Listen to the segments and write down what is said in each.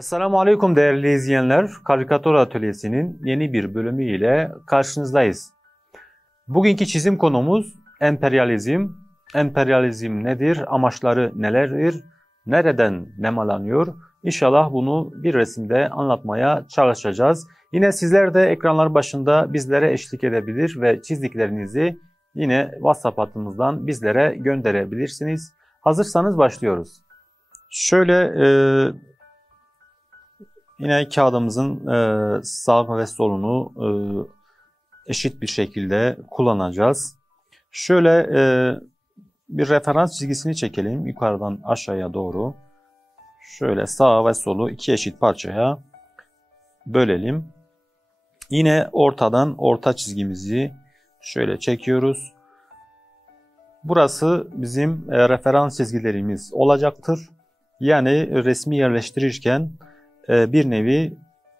Esselamu Aleyküm değerli izleyenler. Karikatür Atölyesi'nin yeni bir bölümü ile karşınızdayız. Bugünkü çizim konumuz emperyalizm. Emperyalizm nedir? Amaçları nelerdir? Nereden nemalanıyor? İnşallah bunu bir resimde anlatmaya çalışacağız. Yine sizler de ekranlar başında bizlere eşlik edebilir ve çizdiklerinizi yine WhatsApp hattımızdan bizlere gönderebilirsiniz. Hazırsanız başlıyoruz. Şöyle yine kağıdımızın sağ ve solunu eşit bir şekilde kullanacağız. Şöyle bir referans çizgisini çekelim yukarıdan aşağıya doğru. Şöyle sağ ve solu iki eşit parçaya bölelim. Yine ortadan orta çizgimizi şöyle çekiyoruz. Burası bizim referans çizgilerimiz olacaktır. Yani resmi yerleştirirken bir nevi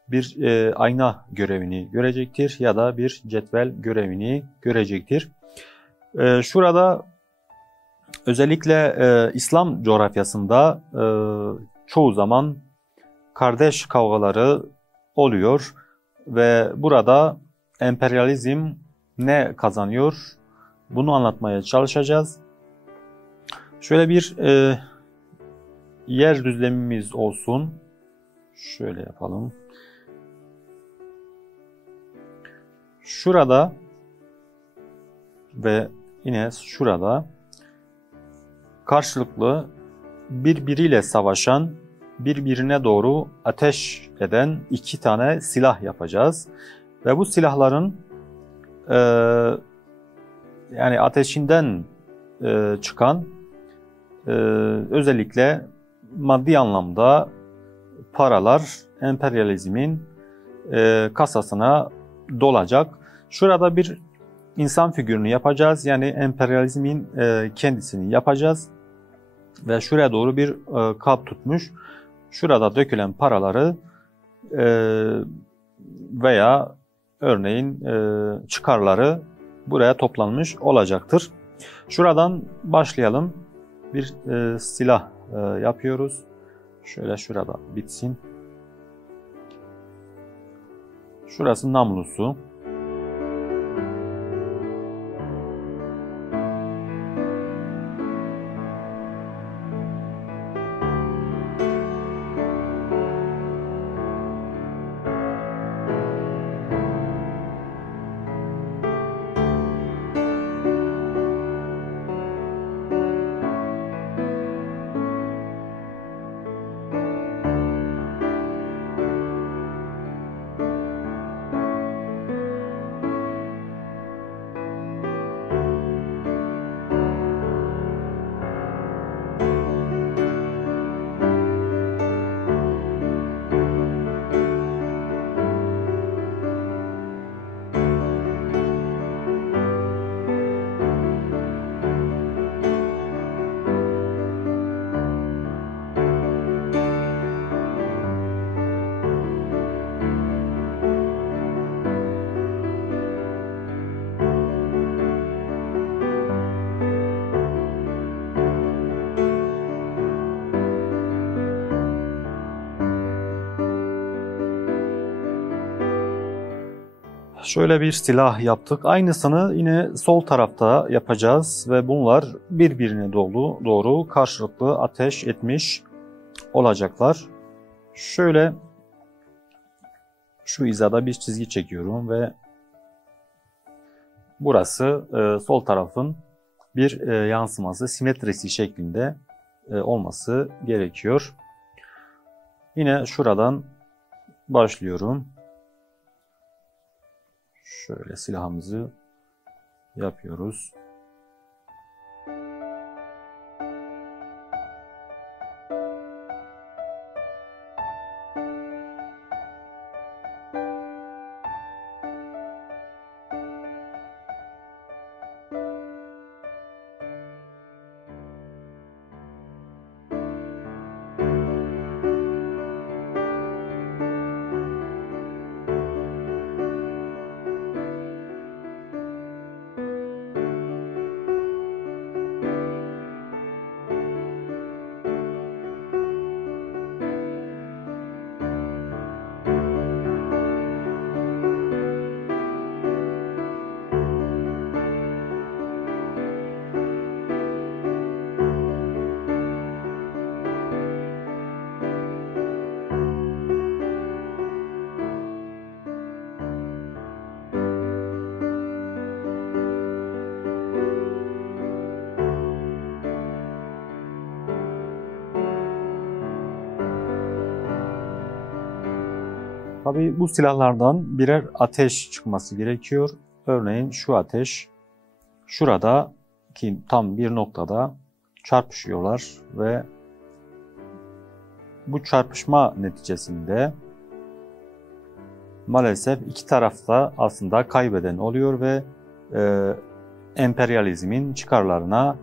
bir ayna görevini görecektir ya da bir cetvel görevini görecektir. Şurada özellikle İslam coğrafyasında çoğu zaman kardeş kavgaları oluyor ve burada emperyalizm ne kazanıyor? Bunu anlatmaya çalışacağız. Şöyle bir yer düzlemimiz olsun. Şöyle yapalım. Şurada ve yine şurada karşılıklı birbiriyle savaşan, birbirine doğru ateş eden iki tane silah yapacağız. Ve bu silahların yani ateşinden çıkan özellikle maddi anlamda paralar emperyalizmin kasasına dolacak. Şurada bir insan figürünü yapacağız. Yani emperyalizmin kendisini yapacağız. Ve şuraya doğru bir kap tutmuş. Şurada dökülen paraları veya örneğin çıkarları buraya toplanmış olacaktır. Şuradan başlayalım. Bir silah yapıyoruz. Şöyle şurada bitsin. Şurası namlusu. Şöyle bir silah yaptık. Aynısını yine sol tarafta yapacağız ve bunlar birbirine doğru karşılıklı ateş etmiş olacaklar. Şöyle şu hizada bir çizgi çekiyorum ve burası sol tarafın bir yansıması, simetrisi şeklinde olması gerekiyor. Yine şuradan başlıyorum. Şöyle silahımızı yapıyoruz. Tabii bu silahlardan birer ateş çıkması gerekiyor. Örneğin şu ateş şurada ki tam bir noktada çarpışıyorlar ve bu çarpışma neticesinde maalesef iki tarafta aslında kaybeden oluyor ve emperyalizmin çıkarlarına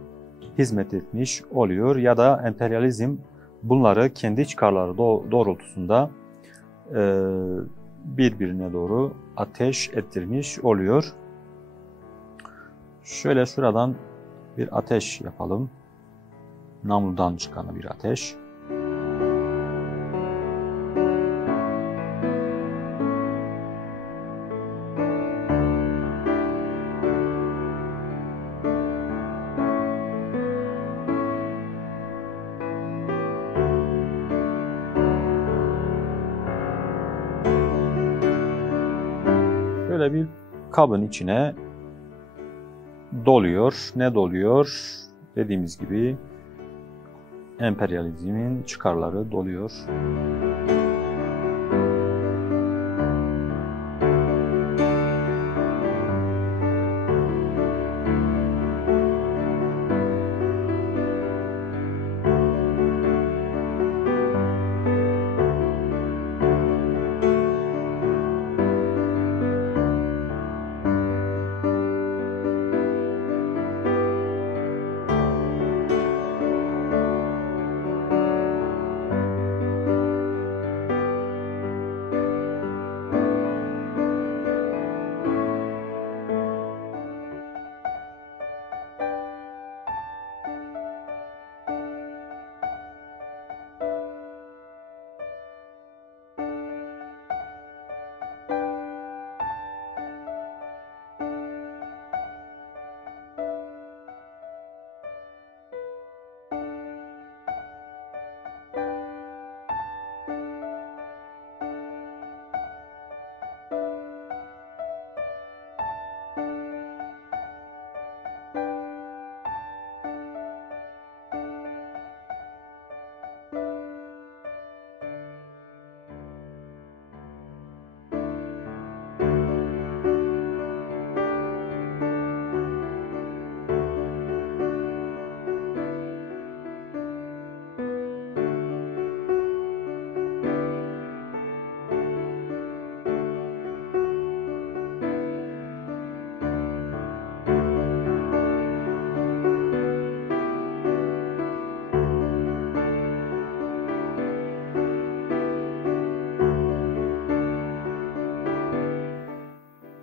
hizmet etmiş oluyor ya da emperyalizm bunları kendi çıkarları doğrultusunda birbirine doğru ateş ettirmiş oluyor. Şöyle şuradan bir ateş yapalım. Namludan çıkan bir ateş. Böyle bir kabın içine doluyor. Ne doluyor? Dediğimiz gibi emperyalizmin çıkarları doluyor.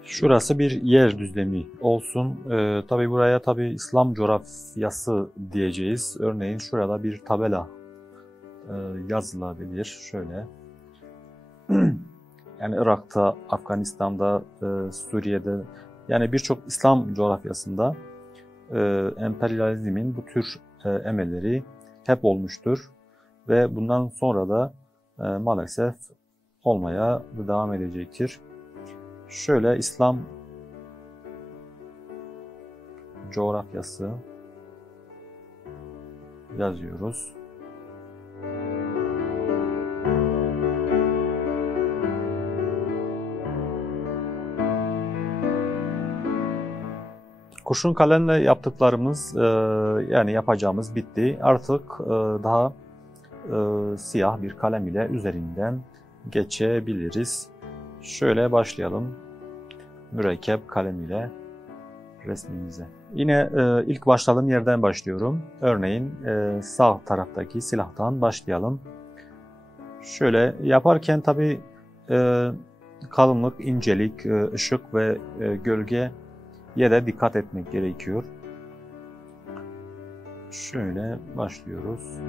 Şurası bir yer düzlemi olsun. Tabii buraya İslam coğrafyası diyeceğiz. Örneğin şurada bir tabela yazılabilir. Şöyle. Yani Irak'ta, Afganistan'da, Suriye'de yani birçok İslam coğrafyasında emperyalizmin bu tür emelleri hep olmuştur. Ve bundan sonra da maalesef olmaya devam edecektir. Şöyle İslam coğrafyası yazıyoruz. Kurşun kalemle yaptıklarımız yani yapacağımız bitti. Artık daha siyah bir kalem ile üzerinden geçebiliriz. Şöyle başlayalım. Mürekkep kalem ile resmimize. Yine ilk başladığım yerden başlıyorum. Örneğin sağ taraftaki silahtan başlayalım. Şöyle yaparken kalınlık, incelik, ışık ve gölgeye de dikkat etmek gerekiyor. Şöyle başlıyoruz.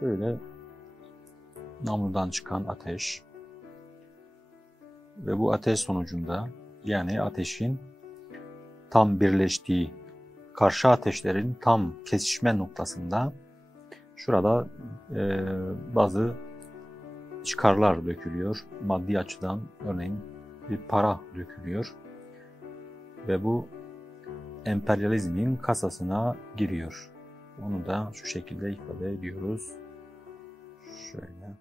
Şöyle namludan çıkan ateş ve bu ateş sonucunda, yani ateşin tam birleştiği, karşı ateşlerin tam kesişme noktasında şurada bazı çıkarlar dökülüyor. Maddi açıdan örneğin bir para dökülüyor ve bu emperyalizmin kasasına giriyor. Onu da şu şekilde ifade ediyoruz. Şöyle.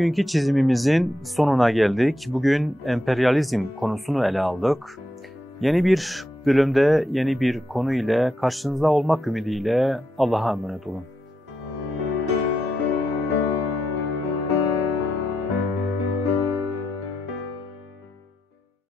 Bugünkü çizimimizin sonuna geldik. Bugün emperyalizm konusunu ele aldık. Yeni bir bölümde yeni bir konu ile karşınızda olmak ümidiyle Allah'a emanet olun.